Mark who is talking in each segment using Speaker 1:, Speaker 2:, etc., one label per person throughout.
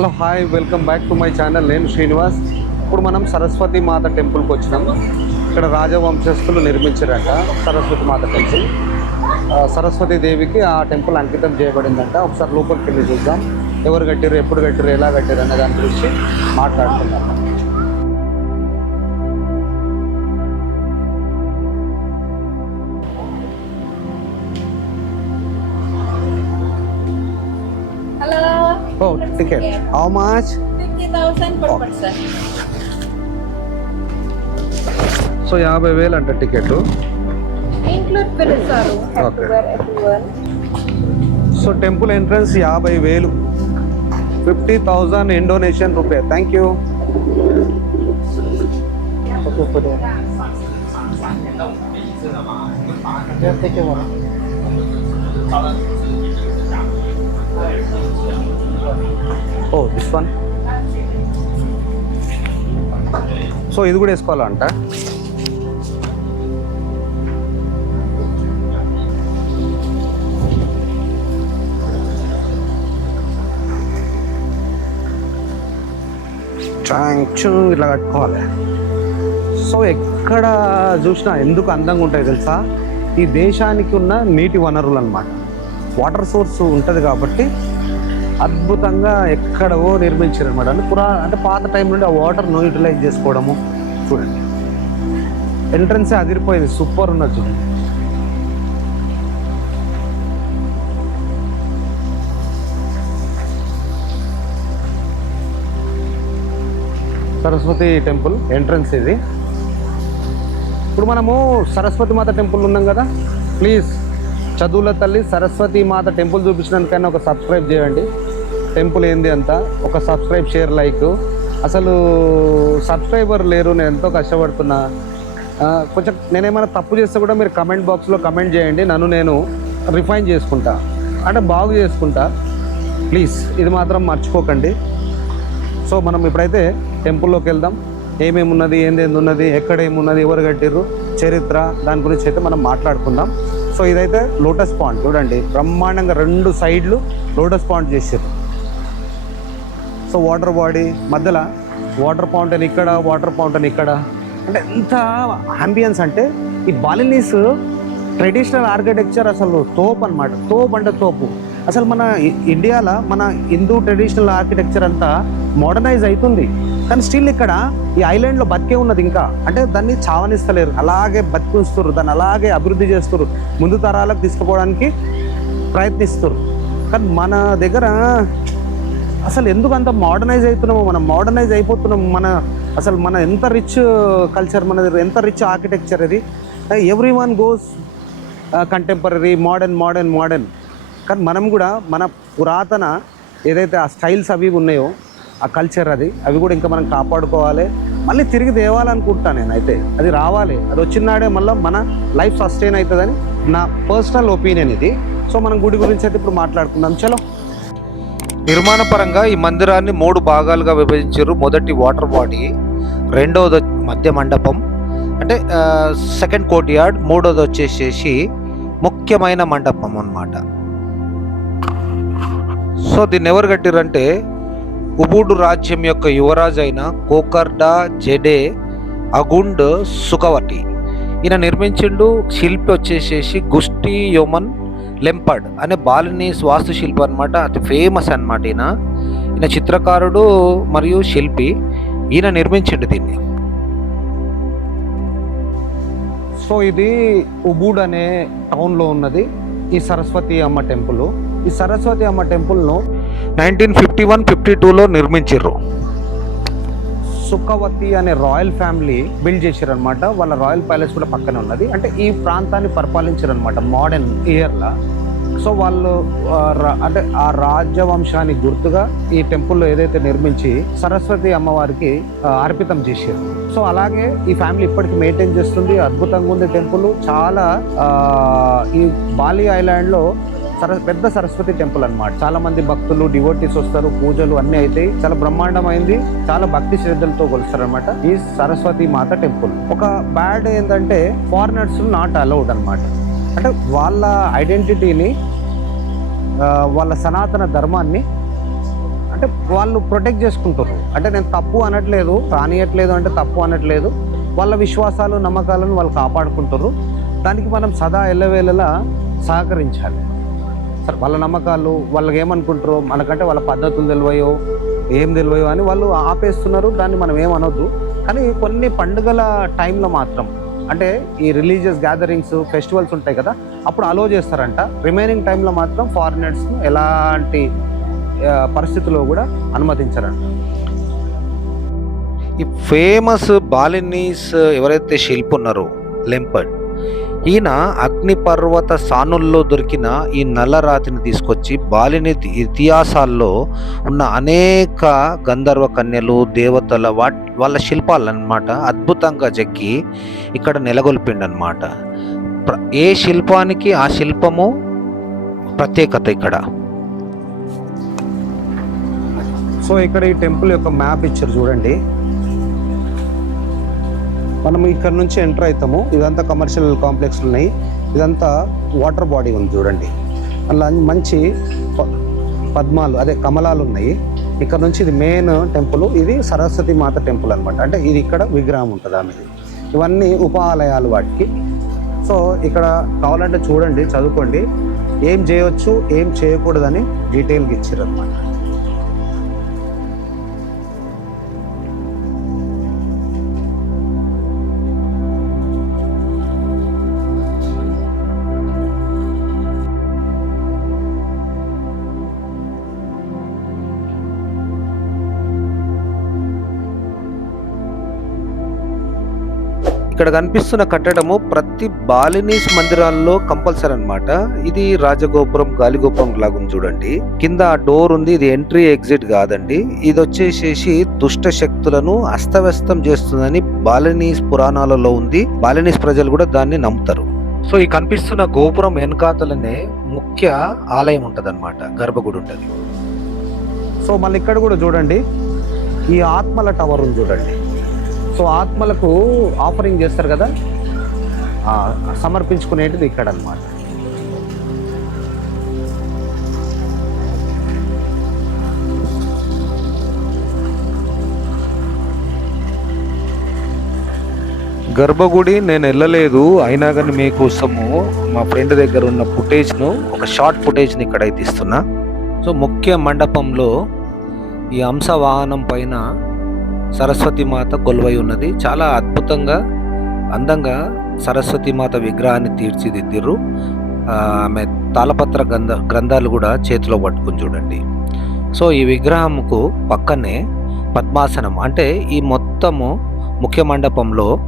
Speaker 1: Hello hi welcome back to my channel. నేను శ్రీనివాస్. ఇప్పుడు మనం సరస్వతి మాత టెంపుల్కి వచ్చినాం. ఇక్కడ రాజవంశస్థులు నిర్మించారట సరస్వతి మాత టెంపుల్. సరస్వతి దేవికి ఆ టెంపుల్ అంకితం చేయబడిందంట. ఒకసారి లోపలికి వెళ్ళి చూద్దాం. ఎవరు కట్టారు ఎప్పుడు కట్టారు ఎలా కట్టారు అనే దాని గురించి
Speaker 2: మాట్లాడుతున్నాం
Speaker 1: Oh, ticket. How much?
Speaker 2: 50,000 per
Speaker 1: oh.
Speaker 2: person.
Speaker 1: So, यहाँ पे वेल अंडर टिकट हो.
Speaker 2: Include bill सारो. Have
Speaker 1: okay.
Speaker 2: to wear everyone.
Speaker 1: So temple entrance यहाँ पे वेल 50,000 Indonesian रुपए. Thank you. Yeah, take your one. Oh this one so ఇది కూడా వేసుకోవాలంట? చాంచు ఇట్లా కట్టుకోవాలి. సో ఎక్కడ చూసినా ఎందుకు అందంగా ఉంటాయి తెలుసా? ఈ దేశానికి ఉన్న నీటి వనరులు అన్నమాట వాటర్ సోర్స్ ఉంటుంది కాబట్టి అద్భుతంగా ఎక్కడవో నిర్మించారు అనమాట అంటే పురా అంటే పాత టైం నుండి ఆ వాటర్ను యూటిలైజ్ చేసుకోవడము. చూడండి. ఎంట్రన్సే అదిరిపోయింది. సూపర్ ఉన్నది చూడండి. సరస్వతి టెంపుల్ ఎంట్రన్స్ ఇది. ఇప్పుడు మనము సరస్వతి మాత టెంపుల్ ఉన్నాం కదా. ప్లీజ్ చదువుల తల్లి సరస్వతి మాత టెంపుల్ చూపించినందుకైనా ఒక సబ్స్క్రైబ్ చేయండి. టెంపుల్ ఏంది అంత? ఒక సబ్స్క్రైబ్ షేర్ లైక్. అసలు సబ్స్క్రైబర్ లేరు నేను ఎంతో కష్టపడుతున్నా. కొంచెం నేనేమైనా తప్పు చేస్తే కూడా మీరు కమెంట్ బాక్స్లో కమెంట్ చేయండి. నన్ను నేను రిఫైన్ చేసుకుంటా. అంటే బాగు చేసుకుంటా. ప్లీజ్ ఇది మాత్రం మర్చిపోకండి. సో మనం ఇప్పుడైతే టెంపుల్లోకి వెళ్దాం. ఏమేమి ఉన్నది ఏందేంది ఉన్నది ఎక్కడ ఏమున్నది ఎవరు కట్టిర్రు చరిత్ర దాని గురించి అయితే మనం మాట్లాడుకుందాం. సో ఇదైతే లోటస్ పాండ్ చూడండి బ్రహ్మాండంగా రెండు సైడ్లు లోటస్ పాండ్ చేసారు సో వాటర్ బాడీ మధ్యలో వాటర్ ఫౌంటైన్ ఇక్కడ వాటర్ ఫౌంటైన్ ఇక్కడ. అంటే ఎంత అంబియన్స్ అంటే ఈ బాలినీస్ ట్రెడిషనల్ ఆర్కిటెక్చర్ అసలు తోపు అనమాట తోపు అంటే తోపు. అసలు మన ఇండియాలో మన హిందూ ట్రెడిషనల్ ఆర్కిటెక్చర్ అంతా మోడర్నైజ్ అవుతుంది కానీ స్టిల్ ఇక్కడ ఈ ఐలాండ్లో బతికే ఉన్నది ఇంకా. అంటే దాన్ని చావనిస్తలేరు. అలాగే బతికిస్తున్నారు దాన్ని అలాగే అభివృద్ధి చేస్తారు ముందు తరాలకు తీసుకుపోవడానికి ప్రయత్నిస్తారు కానీ మన దగ్గర అసలు ఎందుకు అంత మోడర్నైజ్ అవుతున్నామో మనం మోడర్నైజ్ అయిపోతున్నాం మన అసలు మన ఎంత రిచ్ కల్చర్ uh, మనది ఎంత రిచ్ ఆర్కిటెక్చర్ ఇది. Every one goes contemporary modern modern modern కానీ మనం కూడా మన పురాతన ఏదైతే ఆ స్టైల్స్ అవి ఉన్నాయో ఆ కల్చర్ అది అవి కూడా ఇంకా మనం కాపాడుకోవాలి. మళ్ళీ తిరిగి తేవాలనుకుంటా నేను అయితే అది రావాలి. అది వచ్చినాడే మళ్ళీ మన లైఫ్ సస్టైన్ అవుతుందని నా పర్సనల్ ఒపీనియన్ ఇది. సో మనం గుడి గురించి అయితే ఇప్పుడు మాట్లాడుకుందాం. చలో. నిర్మాణ పరంగా ఈ మందిరాన్ని మూడు భాగాలుగా విభజించారు. మొదటి వాటర్ బాడీ రెండవది మధ్య మండపం అంటే సెకండ్ కోర్ట్ యార్డ్ మూడోది వచ్చేసేసి ముఖ్యమైన మండపం అన్నమాట. సో దీన్ని ఎవరు కట్టిరంటే ఉబుడు రాజ్యం యొక్క యువరాజు అయిన కోకర్డా జెడే అగుండ్ సుఖవటి ఈయన నిర్మించిండు శిల్పి వచ్చేసేసి గుష్టి యోమన్ లెంపర్డ్ అనే బాలినీస్ వాస్తుశిల్పి అనమాట అతి ఫేమస్ అన్నమాట ఈయన. ఈయన చిత్రకారుడు మరియు శిల్పి ఈయన నిర్మించిండు దీన్ని. సో ఇది ఉబూడ్ అనే టౌన్లో ఉన్నది. ఈ సరస్వతి అమ్మ టెంపుల్ ఈ సరస్వతి అమ్మ టెంపుల్ను నైన్టీన్ ఫిఫ్టీ వన్ ఫిఫ్టీ టూలో నిర్మించారు సుఖవతి అనే రాయల్ ఫ్యామిలీ బిల్డ్ చేశారనమాట వాళ్ళ రాయల్ ప్యాలెస్ కూడా పక్కనే ఉన్నది. అంటే ఈ ప్రాంతాన్ని పరిపాలించారనమాట మోడర్న్ ఇయర్లా సో వాళ్ళు అంటే ఆ రాజవంశానికి గుర్తుగా ఈ టెంపుల్ ఏదైతే నిర్మించి సరస్వతి అమ్మవారికి అర్పితం చేశారు. సో అలాగే ఈ ఫ్యామిలీ ఇప్పటికి మెయింటైన్ చేస్తుంది. అద్భుతంగా ఉంది టెంపుల్. చాలా ఈ బాలి ఐలాండ్లో సర పెద్ద సరస్వతి టెంపుల్ అనమాట చాలా మంది భక్తులు డివోటీస్ వస్తారు పూజలు అన్ని అవుతాయి చాలా బ్రహ్మాండమైంది చాలా భక్తి శ్రద్ధలతో కొలుస్తారు అనమాట ఈ సరస్వతి మాత టెంపుల్. ఒక బ్యాడ్ ఏంటంటే ఫారినర్స్ నాట్ అలౌడ్ అనమాట అంటే వాళ్ళ ఐడెంటిటీని వాళ్ళ సనాతన ధర్మాన్ని అంటే వాళ్ళు ప్రొటెక్ట్ చేసుకుంటారు అంటే నేను తప్పు అనట్లేదు రానియట్లేదు అంటే తప్పు అనట్లేదు వాళ్ళ విశ్వాసాలు నమ్మకాలను వాళ్ళు కాపాడుకుంటారు దానికి మనం సదా ఎల్లవేళలా సహకరించాలి. సరే వాళ్ళ నమ్మకాలు వాళ్ళకి ఏమనుకుంటారో మనకంటే వాళ్ళ పద్ధతులు తెలివయో ఏం తెలివయో అని వాళ్ళు ఆపేస్తున్నారు. దాన్ని మనం ఏమనొద్దు కానీ కొన్ని పండుగల టైంలో మాత్రం అంటే ఈ రిలీజియస్ గ్యాదరింగ్స్ ఫెస్టివల్స్ ఉంటాయి కదా అప్పుడు అలో చేస్తారంట. రిమైనింగ్ టైంలో మాత్రం ఫారినర్స్ ఎలాంటి పరిస్థితుల్లో కూడా అనుమతించారంట.
Speaker 3: ఈ ఫేమస్ బాలినీస్ ఎవరైతే శిల్పి ఉన్నారో లెంపర్డ్ ఈయన అగ్నిపర్వత సానుల్లో దొరికిన ఈ నల్లరాతిని తీసుకొచ్చి బాలిని ఇతిహాసాల్లో ఉన్న అనేక గంధర్వ కన్యలు దేవతల వా వాళ్ళ శిల్పాలన్నమాట అద్భుతంగా చెక్కి ఇక్కడ నెలకొల్పిండనమాట ప్ర- ఏ శిల్పానికి ఆ శిల్పము ప్రత్యేకత ఇక్కడ?
Speaker 1: సో ఇక్కడ ఈ టెంపుల్ యొక్క మ్యాప్ ఇచ్చారు చూడండి. మనం ఇక్కడ నుంచి ఎంటర్ అవుతాము. ఇదంతా కమర్షియల్ కాంప్లెక్స్ ఉన్నాయి. ఇదంతా వాటర్ బాడీ ఉంది చూడండి. అలా మంచి ప- పద్మాలు అదే కమలాలు ఉన్నాయి. ఇక్కడ నుంచి ఇది మెయిన్ టెంపుల్ ఇది సరస్వతి మాత టెంపుల్ అనమాట అంటే ఇది ఇక్కడ విగ్రహం ఉంటుంది ఆమెది ఇవన్నీ ఉప ఆలయాలు వాటికి. సో ఇక్కడ కావాలంటే చూడండి చదువుకోండి. ఏం చేయొచ్చు ఏం చేయకూడదని డీటెయిల్గా ఇచ్చారు అనమాట
Speaker 3: ఇక్కడ కనిపిస్తున్న కట్టడము ప్రతి బాలినీస్ మందిరాల్లో కంపల్సరీ అన్నమాట. ఇది రాజగోపురం గాలిగోపురం లాగా ఉంది చూడండి. కింద ఆ డోర్ ఉంది ఇది ఎంట్రీ ఎగ్జిట్ కాదండి. ఇది వచ్చేసేసి దుష్ట శక్తులను అస్తవ్యస్తం చేస్తుందని బాలినీస్ పురాణాలలో ఉంది. బాలినీస్ ప్రజలు కూడా దాన్ని నమ్ముతారు. సో ఈ కనిపిస్తున్న గోపురం వెనకాతలనే ముఖ్య ఆలయం ఉంటదన్నమాట గర్భగుడి ఉంటది.
Speaker 1: సో మళ్ళీ ఇక్కడ కూడా చూడండి. ఈ ఆత్మల టవర్ ఉంది చూడండి. సో ఆత్మలకు ఆఫరింగ్ చేస్తారు కదా? సమర్పించుకునేటిది ఇక్కడ అనమాట
Speaker 3: గర్భగుడి నేను వెళ్ళలేదు అయినా కానీ మీకోసము మా ఫ్రెండ్ దగ్గర ఉన్న ఫుటేజ్ను ఒక షార్ట్ ఫుటేజ్ని ఇక్కడైతే ఇస్తున్నా. సో ముఖ్య మండపంలో ఈ అంశ వాహనం పైన సరస్వతి మాత కొలువై ఉన్నది. చాలా అద్భుతంగా అందంగా సరస్వతి మాత విగ్రహాన్ని తీర్చిదిద్దిర్రు. ఆమె తాళపత్ర గ్రంథ గ్రంథాలు కూడా చేతిలో పట్టుకుని చూడండి. సో ఈ విగ్రహంకు పక్కనే పద్మాసనం. అంటే ఈ మొత్తము ముఖ్య మండపంలో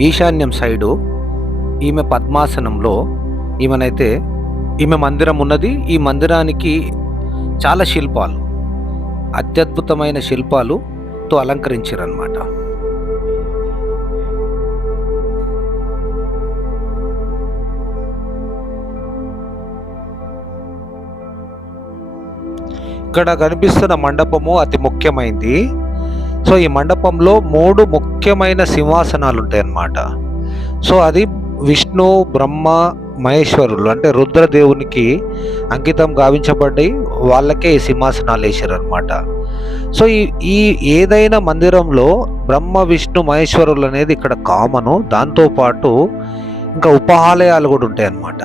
Speaker 3: ఈశాన్యం సైడు ఈమె పద్మాసనంలో ఈమెనైతే ఈమె మందిరం ఉన్నది. ఈ మందిరానికి చాలా శిల్పాలు అత్యద్భుతమైన శిల్పాలు. తో అలంకరించారనమాట ఇక్కడ కనిపిస్తున్న మండపము అతి ముఖ్యమైనది సో ఈ మండపంలో మూడు ముఖ్యమైన సింహాసనాలు ఉంటాయి అన్నమాట సో అది విష్ణు బ్రహ్మ మహేశ్వరులు అంటే రుద్రదేవునికి అంకితం గావించబడి వాళ్ళకే ఈ సింహాసనాలు వేసారు అనమాట సో ఈ ఈ ఏదైనా మందిరంలో బ్రహ్మ విష్ణు మహేశ్వరులు అనేది ఇక్కడ కామను. దాంతోపాటు ఇంకా ఉపాలయాలు కూడా ఉంటాయి అన్నమాట.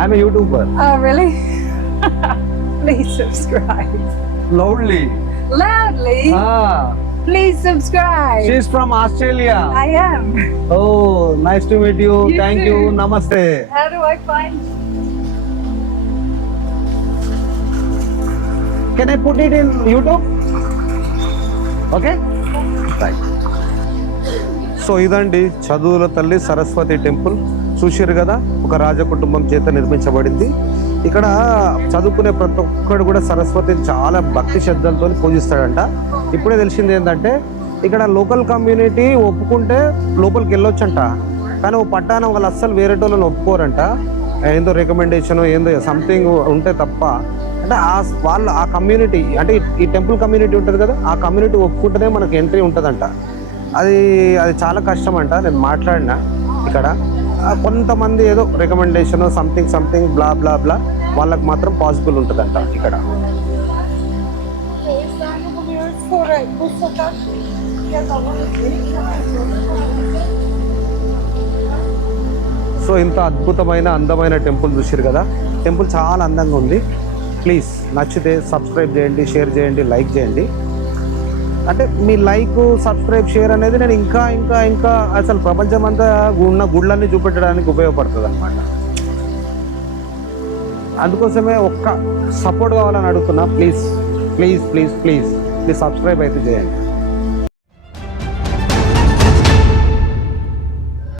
Speaker 1: I'm YouTuber
Speaker 2: Oh, really? Please subscribe.
Speaker 1: Loudly
Speaker 2: Loudly, please subscribe.
Speaker 1: She's from Australia
Speaker 2: I am.
Speaker 1: Oh nice to meet you
Speaker 2: You
Speaker 1: thank you
Speaker 2: too.
Speaker 1: Namaste
Speaker 2: How do I find?
Speaker 1: Can I put it in YouTube okay right so ఇదండి చదువుల తల్లి Saraswati temple. చూసారు కదా ఒక రాజ కుటుంబం చేత నిర్మించబడింది. ఇక్కడ చదువుకునే ప్రతి ఒక్కడు కూడా సరస్వతిని చాలా భక్తి శ్రద్ధలతో పూజిస్తాడంట. ఇప్పుడే తెలిసింది ఏంటంటే ఇక్కడ లోకల్ కమ్యూనిటీ ఒప్పుకుంటే లోపలికి వెళ్ళొచ్చంట. కానీ ఓ పట్టాన వాళ్ళు అస్సలు వేరేటోళ్ళని ఒప్పుకోరంట. ఏందో రికమెండేషన్ ఏందో సంథింగ్ ఉంటే తప్ప. అంటే ఆ వాళ్ళు ఆ కమ్యూనిటీ అంటే ఈ- టెంపుల్ కమ్యూనిటీ ఉంటుంది కదా ఆ కమ్యూనిటీ ఒప్పుకుంటేనే మనకి ఎంట్రీ ఉంటుందంట. అది అది చాలా కష్టం అంట నేను మాట్లాడినా ఇక్కడ. కొంతమంది ఏదో recommendation something something blah blah blah వాళ్ళకి మాత్రం పాసిబుల్ ఉంటుందంట ఇక్కడ. సో ఇంత అద్భుతమైన అందమైన టెంపుల్ చూసారు కదా. టెంపుల్ చాలా అందంగా ఉంది. ప్లీజ్ నచ్చితే సబ్స్క్రైబ్ చేయండి షేర్ చేయండి లైక్ చేయండి. అంటే మీ లైక్ సబ్స్క్రైబ్ షేర్ అనేది నేను ఇంకా ఇంకా ఇంకా అసలు ప్రపంచం అంతా ఉన్న గుళ్ళన్నీ చూపెట్టడానికి ఉపయోగపడుతుంది అనమాట అందుకోసమే ఒక్క సపోర్ట్ కావాలని అడుగుతున్నా. Please please please please. Please subscribe అయితే చేయండి.